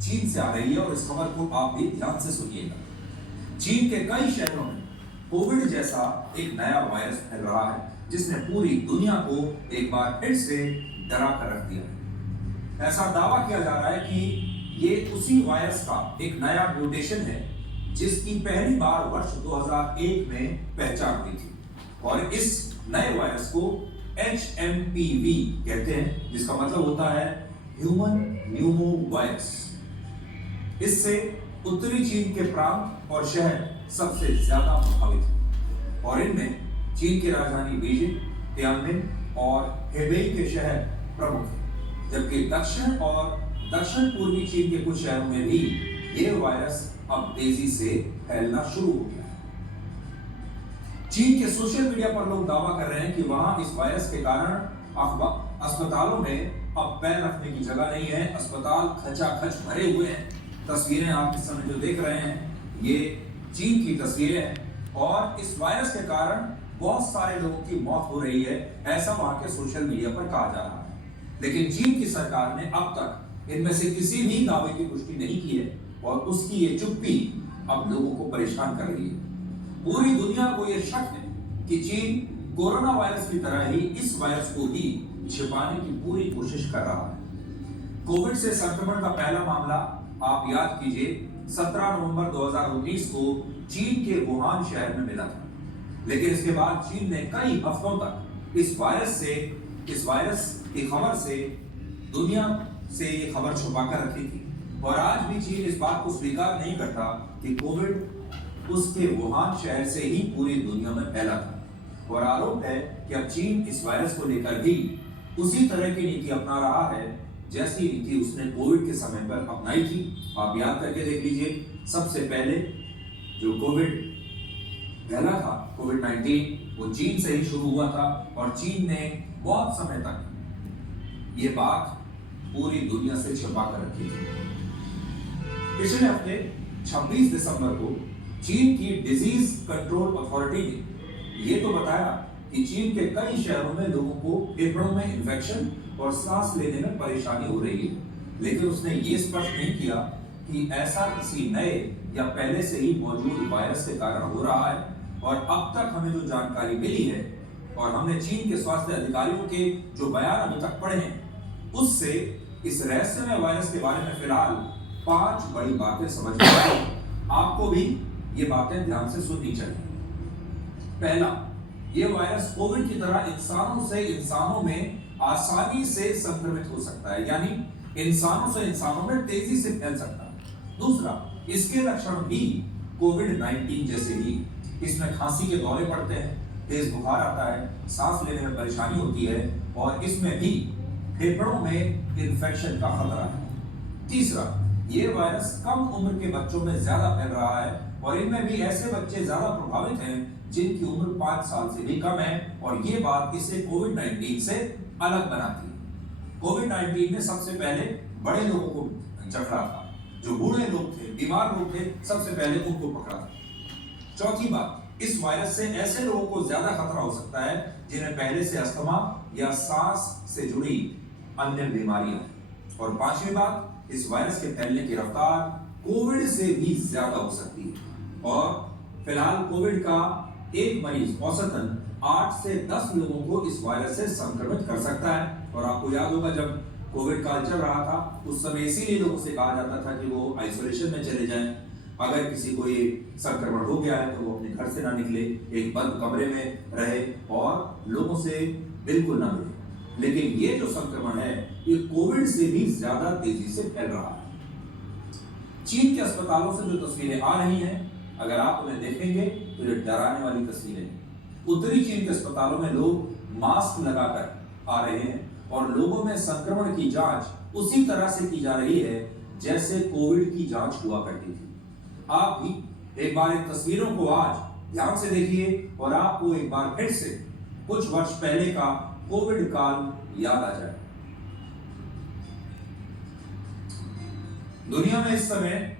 चीन से आ रही है और इस खबर को आप भी ध्यान से सुनिएगा। चीन के कई शहरों में कोविड जैसा एक नया वायरस फैल रहा है जिसने पूरी दुनिया को एक बार फिर से डरा कर रख दिया है। ऐसा दावा किया जा रहा है कि ये उसी वायरस का एक नया म्यूटेशन है जिसकी पहली बार वर्ष 2001 में पहचान हुई थी और इस नए वायरस को HMPV कहते हैं, जिसका मतलब होता है ह्यूमन न्यूमो वायरस। इससे उत्तरी चीन के प्रांत और शहर सबसे ज्यादा प्रभावित हैं और इनमें चीन की राजधानी बीजिंग, तियानजिन और हेबेई के शहर प्रमुख हैं, जबकि दक्षिण और दक्षिण पूर्वी चीन के कुछ शहरों में भी यह वायरस अब तेजी से फैलना शुरू हो गया है। चीन के सोशल मीडिया पर लोग दावा कर रहे हैं कि वहां इस वायरस के कारण अस्पतालों में अब पैर रखने की जगह नहीं है, अस्पताल खचाखच भरे हुए हैं। तस्वीरें आप इस समय जो देख रहे हैं ये चीन की तस्वीरें हैं और इस वायरस के कारण बहुत सारे लोगों की मौत हो रही है, ऐसा वहां के सोशल मीडिया पर कहा जा रहा है। लेकिन चीन की सरकार ने अब तक इनमें से किसी भी दावे की पुष्टि नहीं की है और उसकी ये चुप्पी अब लोगों को परेशान कर रही है। पूरी दुनिया को यह शक है कि चीन कोरोना वायरस की तरह ही इस वायरस को ही छिपाने की पूरी कोशिश कर रहा है। कोविड से संक्रमण का पहला मामला आप याद कीजिए 17 नवंबर 2019 को चीन के वुहान शहर में मिला था, लेकिन इसके बाद चीन ने कई हफ्तों तक इस वायरस की खबर से दुनिया से ये खबर छुपा कर रखी थी और आज भी चीन इस बात को स्वीकार नहीं करता कि कोविड उसके वुहान शहर से ही पूरी दुनिया में फैला था और आरोप है कि अब चीन इस वायरस को लेकर भी उसी तरह की नीति अपना रहा है जैसी नीति उसने कोविड के समय पर अपनाई थी। आप याद करके देख लीजिए, सबसे पहले जो कोविड फैला था कोविड-19 वो चीन से ही शुरू हुआ था और चीन ने बहुत समय तक ये बात पूरी दुनिया से छिपा कर रखी थी। पिछले हफ्ते 26 दिसंबर को चीन की डिजीज कंट्रोल अथॉरिटी ने ये तो बताया कि चीन के कई शहरों में लोगों को फेफड़ों में इन्फेक्शन और सांस लेने में परेशानी हो रही है, लेकिन उसने ये स्पष्ट नहीं किया कि ऐसा किसी नए या पहले से ही मौजूद वायरस के कारण हो रहा है। और अब तक हमें जो जानकारी मिली है और हमने चीन के स्वास्थ्य अधिकारियों के जो बयान अभी तक पढ़े हैं उससे इस रहस्यमय वायरस के बारे में फिलहाल 5 बड़ी बातें समझ में आई। आपको भी ये बातें ध्यान से सुननी चाहिए। पहला, ये वायरस कोविड की तरह इंसानों से इंसानों में आसानी से संक्रमित हो सकता है, यानी इंसानों से इंसानों में तेजी से फैल सकता है। दूसरा, इसके लक्षण भी कोविड-19 जैसे ही, इसमें खांसी के दौरे पड़ते हैं, तेज बुखार आता है, सांस लेने में परेशानी होती है और इसमें भी फेफड़ों में इन्फेक्शन का खतरा है। तीसरा, ये वायरस कम उम्र के बच्चों में ज्यादा फैल रहा है और इनमें भी ऐसे बच्चे ज्यादा प्रभावित हैं जिनकी उम्र 5 साल से भी कम है और ये बात इसे कोविड-19 से अलग बनाती है। कोविड-19 ने सबसे पहले बड़े लोगों को जकड़ा था, जो बूढ़े लोग थे, बीमार लोग थे, सबसे पहले उनको पकड़ा था। चौथी बात, इस वायरस से ऐसे लोगों को ज्यादा खतरा हो सकता है जिन्हें पहले से अस्थमा या सांस से जुड़ी अन्य बीमारियां हैं। और पांचवी बात, इस वायरस के फैलने की रफ्तार कोविड से भी ज्यादा हो सकती है और फिलहाल कोविड का एक मरीज औसतन 8 से 10 लोगों को इस वायरस से संक्रमित कर सकता है। और आपको याद होगा जब कोविड काल चल रहा था उस समय इसीलिए लोगों से कहा जाता था कि वो आइसोलेशन में चले जाएं, अगर किसी को ये संक्रमण हो गया है तो वो अपने घर से ना निकले, एक बंद कमरे में रहे और लोगों से बिल्कुल ना मिले। लेकिन ये जो संक्रमण है ये कोविड से भी ज्यादा तेजी से फैल रहा है। चीन के अस्पतालों से जो तस्वीरें आ रही हैं, अगर आप उन्हें देखेंगे तो ये डराने वाली तस्वीरें हैं। उत्तरी चीन के अस्पतालों में लोग मास्क लगाकर आ रहे हैं और लोगों में संक्रमण की जांच उसी तरह से की जा रही है जैसे कोविड की जांच हुआ करती थी। आप भी एक बार इन तस्वीरों को आज ध्यान से देखिए और आपको एक बार फिर से कुछ वर्ष पहले का कोविड काल याद आ जाए। दुनिया में इस समय